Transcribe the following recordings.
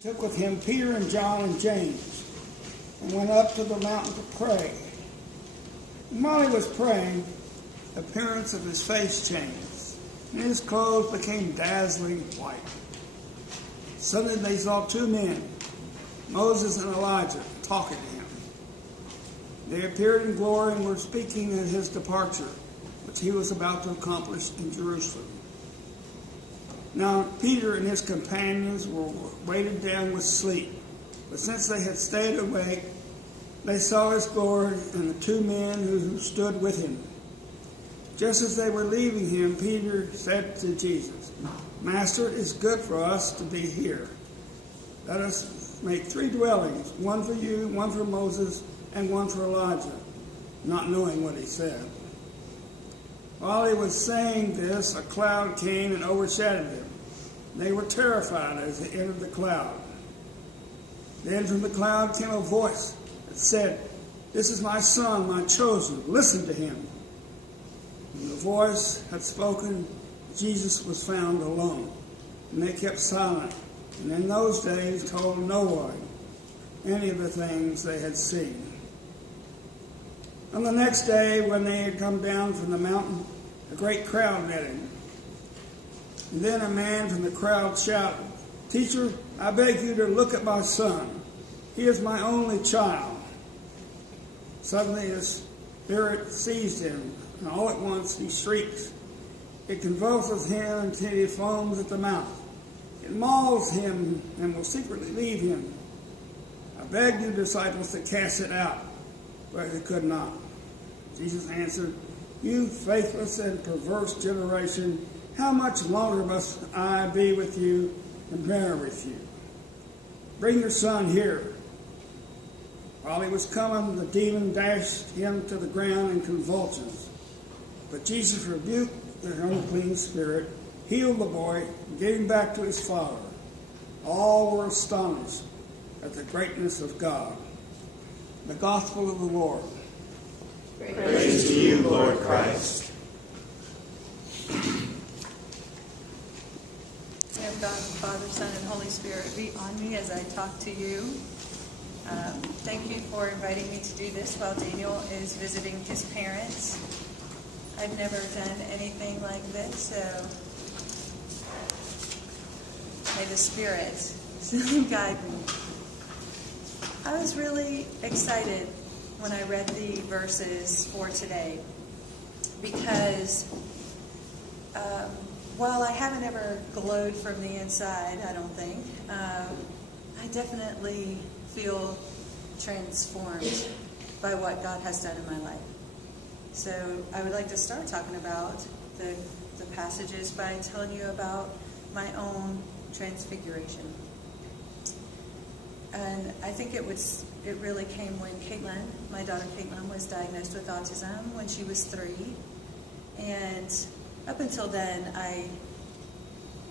Took with him Peter and John and James, and went up to the mountain to pray. And while he was praying, the appearance of his face changed, and his clothes became dazzling white. Suddenly they saw two men, Moses and Elijah, talking to him. They appeared in glory and were speaking of his departure, which he was about to accomplish in Jerusalem. Now Peter and his companions were weighted down with sleep, but since they had stayed awake, they saw his glory and the two men who stood with him. Just as they were leaving him, Peter said to Jesus, "Master, it is good for us to be here. Let us make 3 dwellings, one for you, one for Moses, and one for Elijah," not knowing what he said. While he was saying this, a cloud came and overshadowed them. They were terrified as they entered the cloud. Then from the cloud came a voice that said, "This is my son, my chosen. Listen to him." When the voice had spoken, Jesus was found alone, and they kept silent, and in those days told no one any of the things they had seen. On the next day, when they had come down from the mountain, a great crowd met him. And then a man from the crowd shouted, "Teacher, I beg you to look at my son. He is my only child." Suddenly his spirit seized him, and all at once he shrieks. It convulses him until he foams at the mouth. It mauls him and will secretly leave him. I begged your disciples to cast it out, but they could not. Jesus answered, "You faithless and perverse generation, how much longer must I be with you and bear with you? Bring your son here." While he was coming, the demon dashed him to the ground in convulsions. But Jesus rebuked the unclean spirit, healed the boy, and gave him back to his father. All were astonished at the greatness of God. The Gospel of the Lord. Praise to you, Lord Christ. We have God, Father, Son, and Holy Spirit be on me as I talk to you. Thank you for inviting me to do this while Daniel is visiting his parents. I've never done anything like this, so may the Spirit guide me. I was really excited when I read the verses for today because while I haven't ever glowed from the inside, I don't think, I definitely feel transformed by what God has done in my life. So I would like to start talking about the passages by telling you about my own transfiguration. And I think it really came when Caitlin, my daughter Caitlin, was diagnosed with autism when she was 3. And up until then, I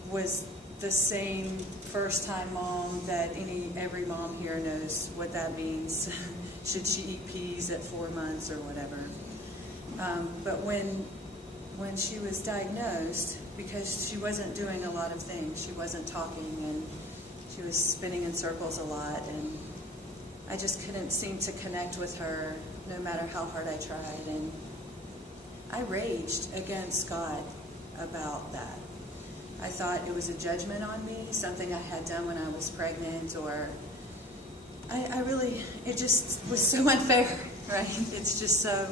was the same first-time mom that every mom here knows what that means. Should she eat peas at 4 months or whatever? But when she was diagnosed, because she wasn't doing a lot of things, she wasn't talking, and she was spinning in circles a lot, and I just couldn't seem to connect with her no matter how hard I tried. And I raged against God about that. I thought it was a judgment on me, something I had done when I was pregnant, or it just was so unfair, right? It's just so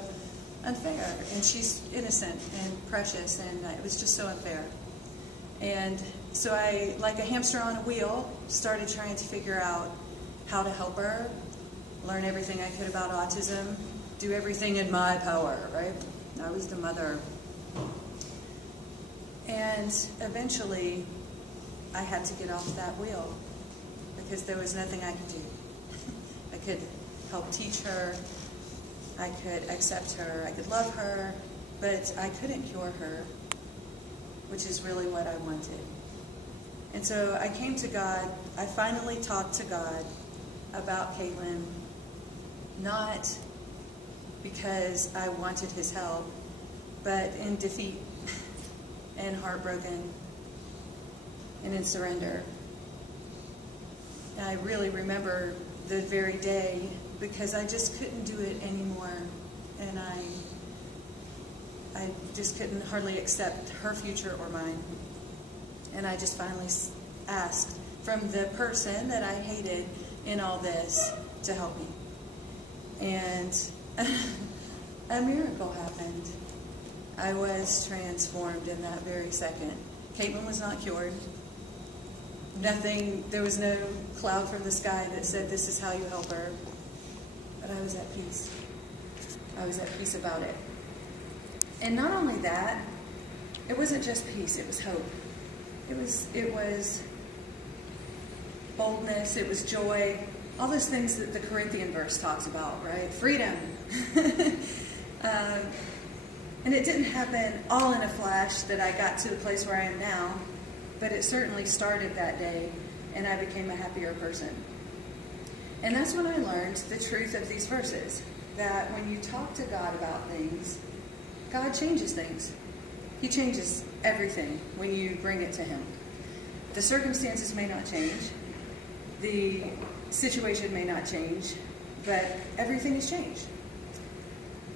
unfair. And she's innocent and precious, and it was just so unfair. And so I, like a hamster on a wheel, started trying to figure out how to help her, learn everything I could about autism, do everything in my power, right? I was the mother. And eventually, I had to get off that wheel because there was nothing I could do. I could help teach her, I could accept her, I could love her, but I couldn't cure her, which is really what I wanted. And so I came to God. I finally talked to God about Caitlin, not because I wanted his help, but in defeat and heartbroken and in surrender. I really remember the very day because I just couldn't do it anymore. And I just couldn't hardly accept her future or mine. And I just finally asked from the person that I hated in all this to help me. And a miracle happened. I was transformed in that very second. Caitlin was not cured. Nothing, there was no cloud from the sky that said this is how you help her. But I was at peace. I was at peace about it. And not only that, it wasn't just peace, it was hope. It was boldness, it was joy, all those things that the Corinthian verse talks about, right? Freedom. And it didn't happen all in a flash that I got to the place where I am now, but it certainly started that day, and I became a happier person. And that's when I learned the truth of these verses, that when you talk to God about things, God changes things. He changes everything when you bring it to Him. The circumstances may not change, the situation may not change, but everything has changed.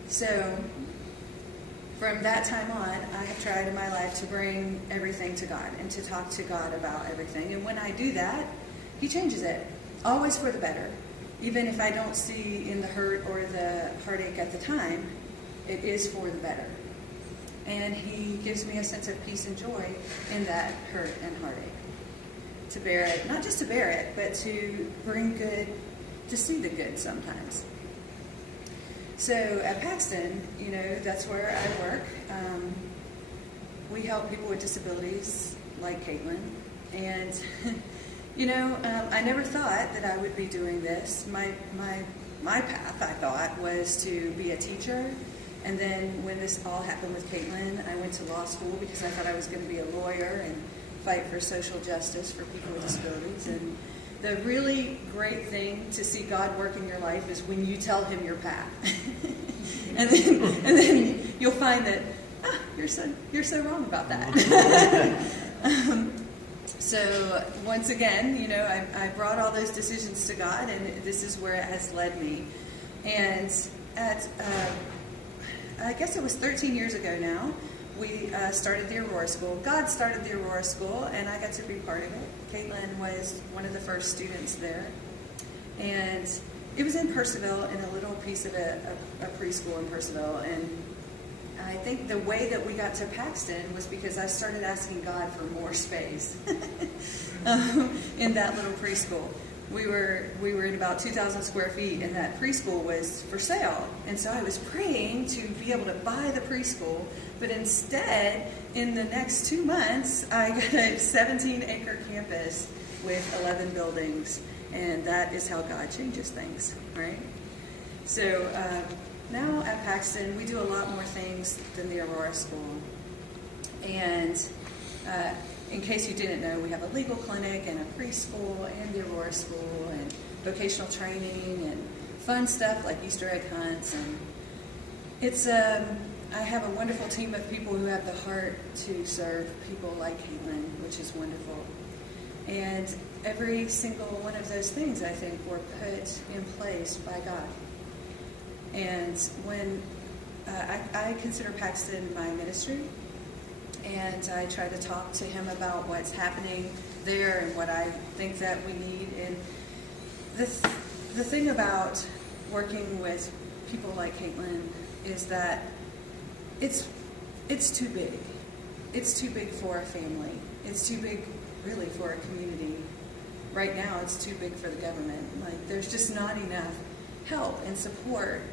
So, from that time on, I have tried in my life to bring everything to God and to talk to God about everything. And when I do that, He changes it, always for the better. Even if I don't see in the hurt or the heartache at the time, it is for the better. And He gives me a sense of peace and joy in that hurt and heartache. To bear it, not just to bear it, but to bring good, to see the good sometimes. So at Paxton, that's where I work. We help people with disabilities like Caitlin. And, I never thought that I would be doing this. My path, I thought, was to be a teacher. And then when this all happened with Caitlin, I went to law school because I thought I was going to be a lawyer and fight for social justice for people with disabilities. And the really great thing to see God work in your life is when you tell Him your path. and then you'll find that, you're so wrong about that. So once again, I brought all those decisions to God, and this is where it has led me. And at, I guess it was 13 years ago now, we started the Aurora School. God started the Aurora School, and I got to be part of it. Caitlin was one of the first students there. And it was in Percival, in a little piece of a preschool in Percival. And I think the way that we got to Paxton was because I started asking God for more space in that little preschool. We were in about 2,000 square feet, and that preschool was for sale. And so I was praying to be able to buy the preschool, but instead, in the next 2 months, I got a 17-acre campus with 11 buildings, and that is how God changes things, right? So now at Paxton, we do a lot more things than the Aurora School. And in case you didn't know, we have a legal clinic and a preschool and the Aurora School and vocational training and fun stuff like Easter egg hunts. And it's I have a wonderful team of people who have the heart to serve people like Caitlin, which is wonderful. And every single one of those things, I think, were put in place by God. And when I consider Paxton my ministry, and I try to talk to him about what's happening there and what I think that we need. And the thing about working with people like Caitlin is that it's too big. It's too big for a family. It's too big, really, for a community. Right now, it's too big for the government. Like, there's just not enough help and support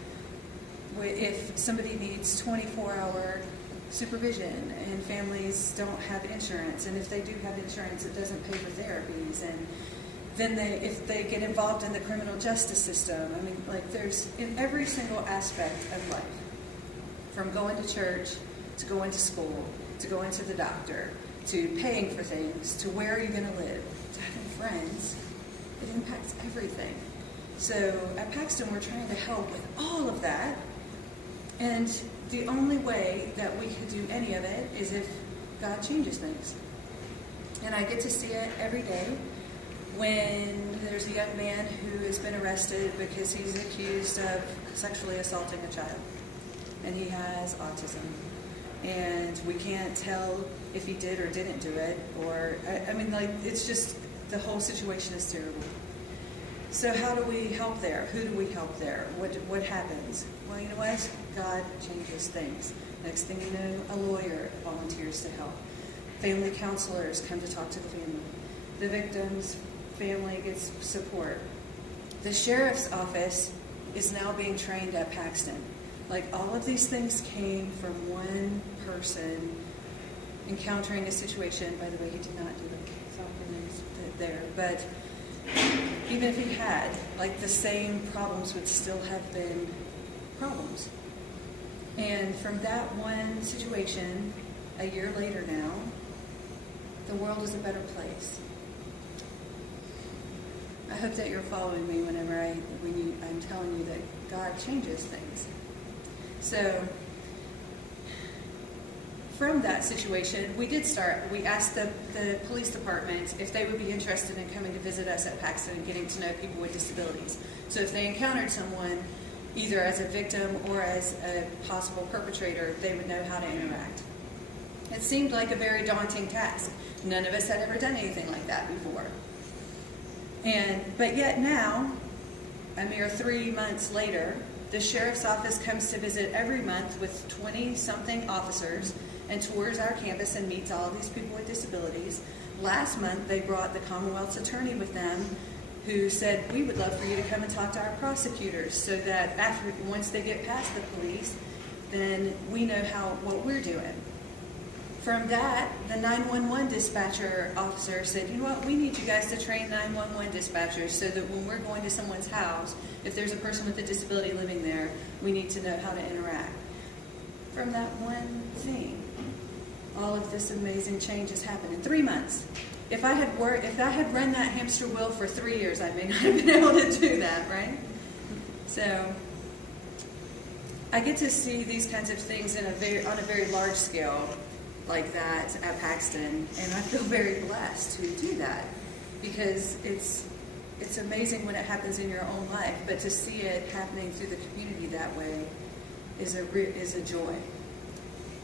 if somebody needs 24-hour supervision and families don't have insurance, and if they do have insurance, it doesn't pay for therapies, and then if they get involved in the criminal justice system, I mean, like, there's in every single aspect of life, from going to church to going to school to going to the doctor to paying for things to where are you going to live to having friends, it impacts everything. So at Paxton, we're trying to help with all of that. And the only way that we could do any of it is if God changes things. And I get to see it every day when there's a young man who has been arrested because he's accused of sexually assaulting a child. And he has autism. And we can't tell if he did or didn't do it. Or, I mean, like, it's just, the whole situation is terrible. So how do we help there? Who do we help there? What happens? Well, you know what? God changes things. Next thing you know, a lawyer volunteers to help. Family counselors come to talk to the family. The victim's family gets support. The sheriff's office is now being trained at Paxton. Like, all of these things came from one person encountering a situation. By the way, he did not do the soccer news there, but even if he had, like, the same problems would still have been problems. And from that one situation, a year later now, the world is a better place. I hope that you're following me whenever I'm telling you that God changes things. So, from that situation, we asked the police department if they would be interested in coming to visit us at Paxton and getting to know people with disabilities. So if they encountered someone, either as a victim or as a possible perpetrator, they would know how to interact. It seemed like a very daunting task. None of us had ever done anything like that before. But yet now, a mere 3 months later, the sheriff's office comes to visit every month with 20-something officers and tours our campus and meets all these people with disabilities. Last month, they brought the Commonwealth's attorney with them, who said, we would love for you to come and talk to our prosecutors so that once they get past the police, then we know what we're doing. From that, the 911 dispatcher officer said, you know what, we need you guys to train 911 dispatchers so that when we're going to someone's house, if there's a person with a disability living there, we need to know how to interact. From that one thing, all of this amazing change has happened in 3 months. If I had run that hamster wheel for 3 years, I may not have been able to do that, right? So I get to see these kinds of things on a very large scale like that at Paxton, and I feel very blessed to do that because it's amazing when it happens in your own life, but to see it happening through the community that way is a joy.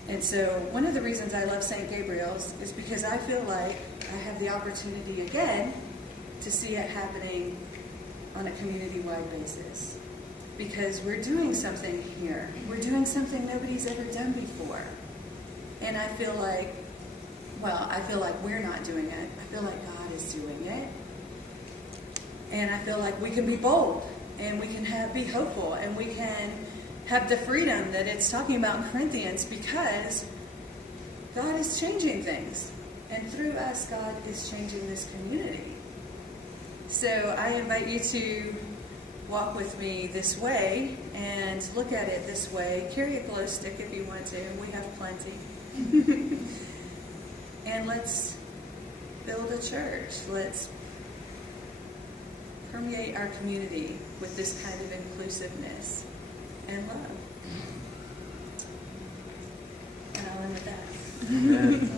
And so one of the reasons I love St. Gabriel's is because I feel like I have the opportunity again to see it happening on a community-wide basis. Because we're doing something here. We're doing something nobody's ever done before. And I feel like we're not doing it. I feel like God is doing it. And I feel like we can be bold and we can be hopeful and we can have the freedom that it's talking about in Corinthians because God is changing things. And through us, God is changing this community. So I invite you to walk with me this way and look at it this way. Carry a glow stick if you want to. We have plenty. And let's build a church. Let's permeate our community with this kind of inclusiveness and love. And I'll end with that. Amen.